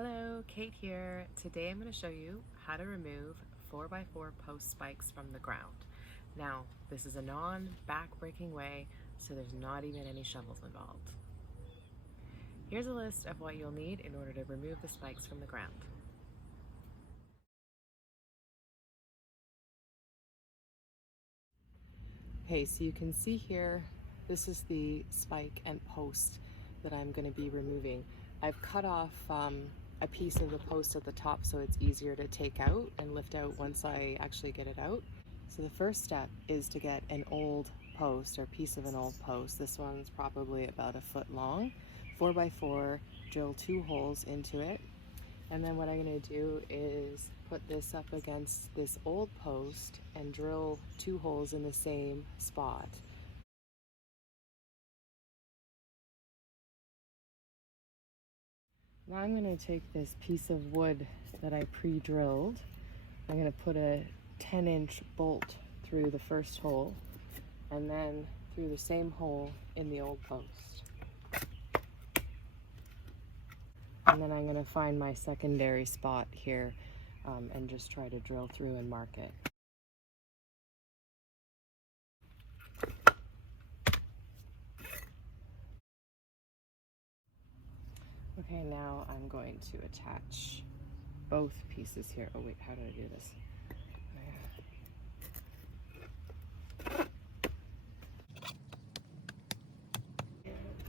Hello, Kate here. Today I'm going to show you how to remove 4x4 post spikes from the ground. Now, this is a non-back-breaking way, so there's not even any shovels involved. Here's a list of what you'll need in order to remove the spikes from the ground. Okay, so you can see here, this is the spike and post that I'm going to be removing. I've cut off a piece of the post at the top so it's easier to take out and lift out once I actually get it out. So the first step is to get an old post or piece of an old post. This one's probably about a foot long, 4x4, drill 2 holes into it. And then what I'm going to do is put this up against this old post and drill 2 holes in the same spot. Now I'm going to take this piece of wood that I pre-drilled. I'm going to put a 10-inch bolt through the first hole and then through the same hole in the old post. And then I'm going to find my secondary spot here and just try to drill through and mark it. Okay, now I'm going to attach both pieces here. Oh wait, how do I do this?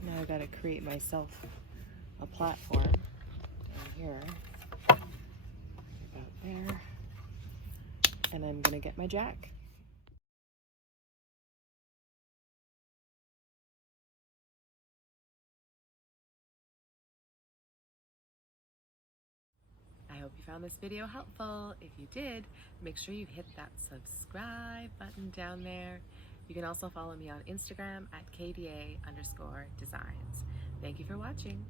Now I've got to create myself a platform down here, about there, and I'm going to get my jack. I hope you found this video helpful. If you did, make sure you hit that subscribe button down there. You can also follow me on Instagram at KDA_designs. Thank you for watching.